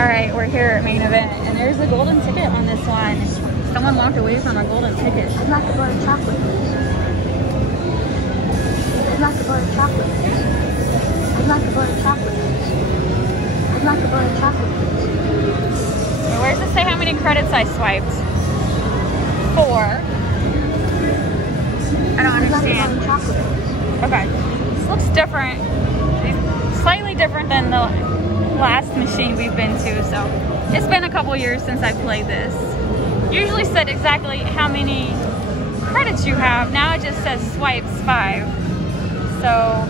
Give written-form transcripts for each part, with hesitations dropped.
Alright, we're here at main event, and there's a golden ticket on this one. Someone walked away from a golden ticket. I'd like a bar of chocolate, please. I'd like a bar of chocolate, please. I'd like a bar of chocolate, please. I'd like a bar of chocolate, please. Where does it say how many credits I swiped? 4. I don't understand. Okay. This looks different. Slightly different than the last machine we've been to, so it's been a couple years since I played this. Usually said exactly how many credits you have. Now it just says swipes 5. So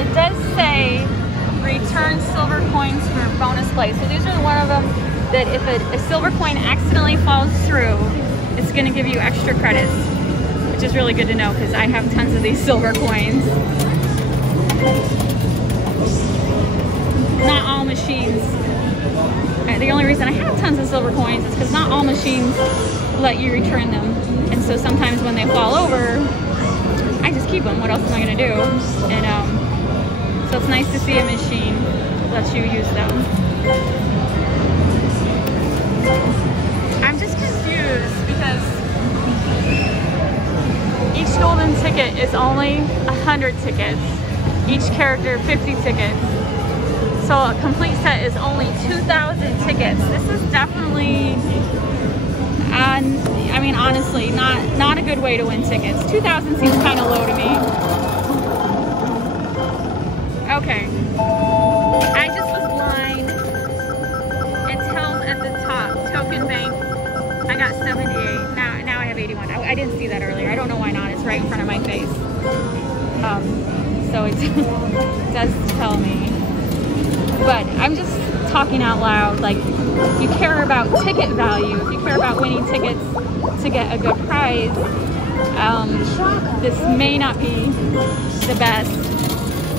it does say return silver coins for bonus play. So these are one of them that if a silver coin accidentally falls through, it's going to give you extra credits, which is really good to know because I have tons of these silver coins. Not all machines. The only reason I have tons of silver coins is because not all machines let you return them. And so sometimes when they fall over, I just keep them. What else am I going to do? And so it's nice to see a machine that lets you use them. I'm just confused because each golden ticket is only 100 tickets. Each character 50 tickets. So a complete set is only 2,000 tickets. This is definitely, I mean honestly, not a good way to win tickets. 2,000 seems kind of low to me. Okay. I just was blind. It tells at the top, token bank. I got 78. Now I have 81. I didn't see that earlier. I don't know why not. It's right in front of my face. So it does tell me. But I'm just talking out loud. Like, if you care about ticket value, if you care about winning tickets to get a good prize, this may not be the best.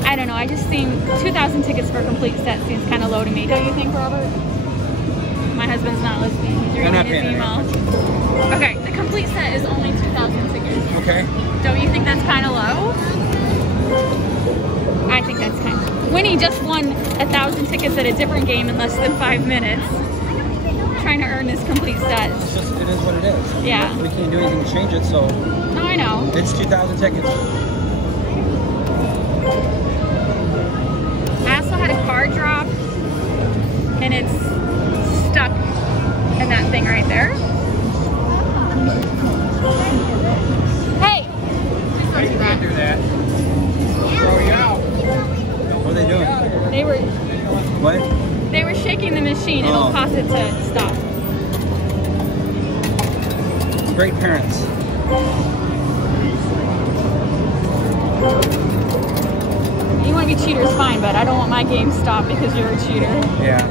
I don't know, I just think 2,000 tickets for a complete set seems kind of low to me. Don't you think, Robert? My husband's not listening. He's reading his email. Okay, the complete set is only 2,000 tickets. Okay. Don't you think that's kind of low? I think that's kind of... Winnie just won 1,000 tickets at a different game in less than 5 minutes. Trying to earn this complete set. It's just, it is what it is. Yeah. We can't do anything to change it, so... No, I know. It's 2,000 tickets. I also had a card drop, and it's stuck in that thing right there. Hey! Please don't do that. Do that. Throw you out. What are they doing? They were... What? They were shaking the machine. It'll cause it to stop. Great parents. You want to be cheaters, fine, but I don't want my game stopped because you're a cheater. Yeah.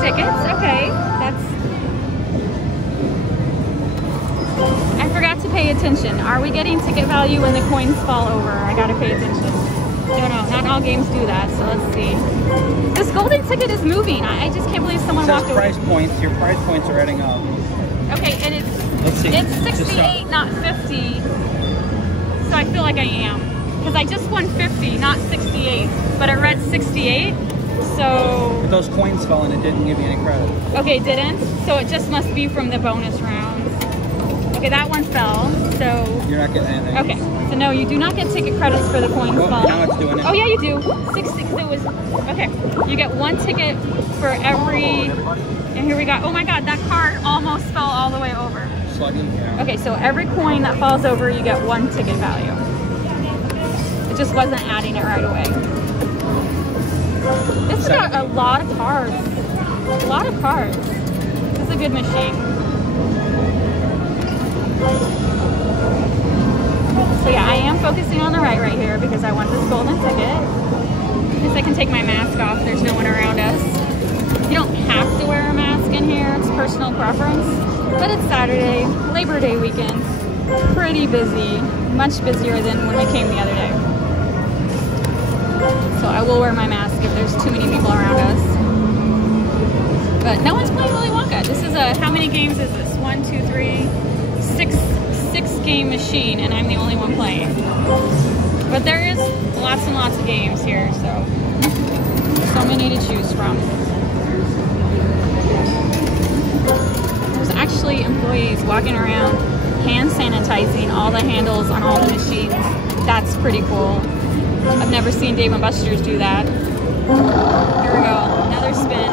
Tickets, okay, that's... I forgot to pay attention. Are we getting ticket value when the coins fall over? I gotta pay attention. No, not all games do that, so let's see. This golden ticket is moving. I just can't believe someone walked away. Price points. Your price points are adding up. Okay, and Let's see. it's 68, not 50. So I feel like I am. Because I just won 50, not 68. But I read 68. So... But those coins fell and it didn't give you any credit. Okay, it didn't? So it just must be from the bonus rounds. Okay, that one fell, so... You're not getting anything. Okay, so no, you do not get ticket credits for the coins falling. Now it's doing it. Oh yeah, you do. 6, it was... Okay, you get 1 ticket for every... And here we go. Oh my god, that card almost fell all the way over. Slugging, yeah. Okay, so every coin that falls over, you get 1 ticket value. It just wasn't adding it right away. This is a lot of cards. A lot of cards. This is a good machine. So yeah, I am focusing on the right here because I want this golden ticket. I guess I can take my mask off. There's no one around us. You don't have to wear a mask in here, it's personal preference. But it's Saturday, Labor Day weekend. Pretty busy, much busier than when we came the other day. So I will wear my mask if there's too many people around us. But no one's playing Willy Wonka. This is a, how many games is this? 1, 2, 3, 6 game machine, and I'm the only one playing. But there is lots and lots of games here, so many to choose from. There's actually employees walking around hand sanitizing all the handles on all the machines. That's pretty cool. I've never seen Dave & Buster's do that. Here we go, another spin.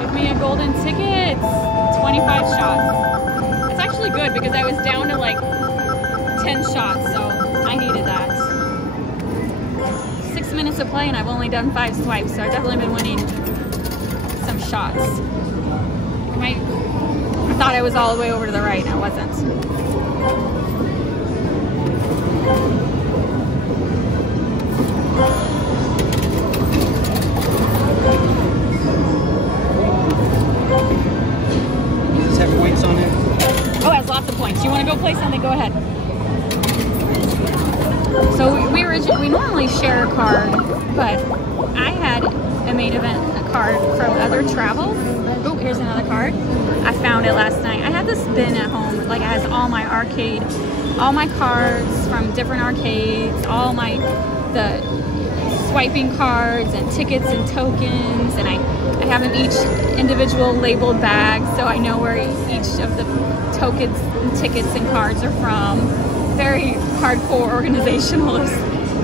Give me a golden ticket. 25 shots. It's actually good because I was down to like 10 shots, so I needed that. 6 minutes of play and I've only done 5 swipes, so I've definitely been winning some shots. I thought I was all the way over to the right, and I wasn't. Does this have points on it? Oh, it has lots of points. You want to go play something? Go ahead. So we normally share a card, but I had a main event card from other travels. Oh, here's another card. I found it last night. I had this bin at home, like it has all my arcade, all my cards from different arcades, all the swiping cards and tickets and tokens, and I have them each individual labeled bag, so I know where each of the tokens and tickets and cards are from. Very hardcore organizationalist.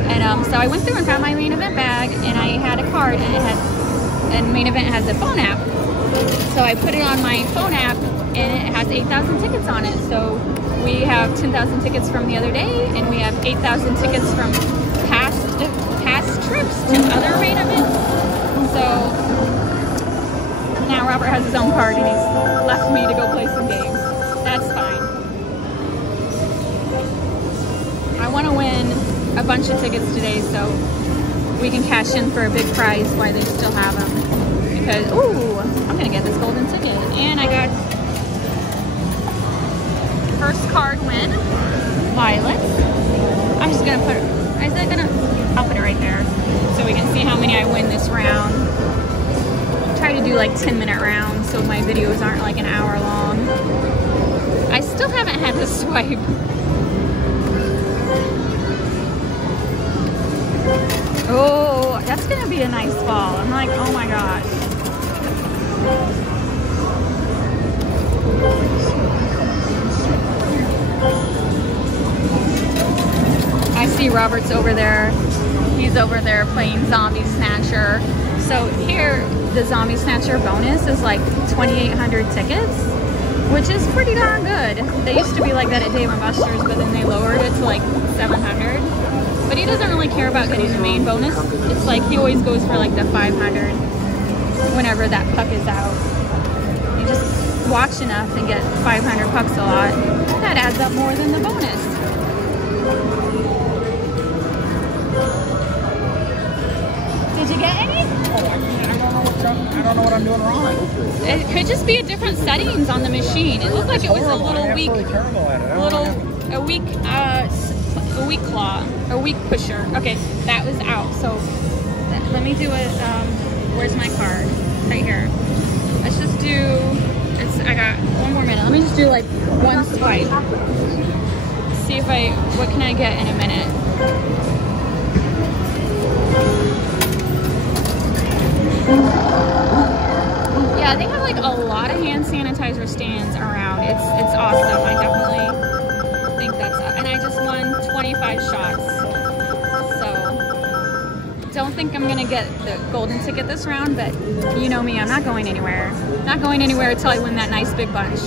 And so I went through and found my main event bag, and I had a card, and main event has a phone app. So I put it on my phone app, and it has 8,000 tickets on it. So we have 10,000 tickets from the other day, and we have 8,000 tickets from past trips to other main events. So now Robert has his own card, and he's left me to go play some games. That's fine. I want to win a bunch of tickets today, so we can cash in for a big prize while they still have them. Because, ooh, I'm gonna get this golden ticket. And I got first card win, Violet. I'm just gonna put it, I'll put it right there so we can see how many I win this round. Try to do like 10-minute rounds so my videos aren't like an hour long. I still haven't had to swipe. Oh, that's gonna be a nice fall. I'm like, oh my gosh. I see Robert's over there. He's over there playing Zombie Snatcher. So here, the Zombie Snatcher bonus is like 2,800 tickets, which is pretty darn good. They used to be like that at Dave & Buster's, but then they lowered it to like 700. But he doesn't really care about getting the main bonus. It's like he always goes for like the 500 whenever that puck is out. You just watch enough and get 500 pucks a lot. That adds up more than the bonus. Did you get any? I don't know what I'm doing wrong. It could just be a different settings on the machine. It looked like it was a little weak. A weak claw, a weak pusher. Okay, that was out. So let me do it. Where's my card? Right here. Let's just do. I got 1 more minute. Let me just do like 1 swipe. See if what can I get in a minute? Yeah, they have like a lot of hand sanitizer stands around. It's awesome. I definitely think that's up. And I just won 25 shots. So don't think I'm gonna get the golden ticket this round, but you know me, I'm not going anywhere. Not going anywhere until I win that nice big bunch.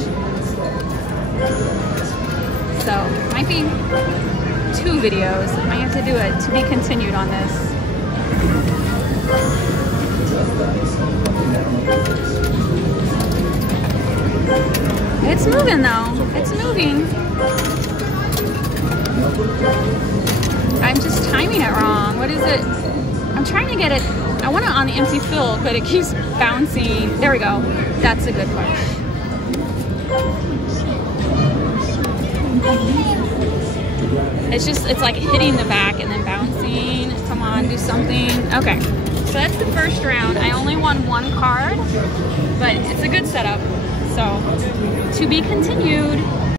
So might be 2 videos. I might have to do a to be continued on this. It's moving though. It's moving. I'm just timing it wrong. What is it? I'm trying to get it I want it on the empty field, but it keeps bouncing. There we go. That's a good push. It's like hitting the back and then bouncing. Come on, do something. Okay, so that's the first round. I only won 1 card, but it's a good setup. So, to be continued.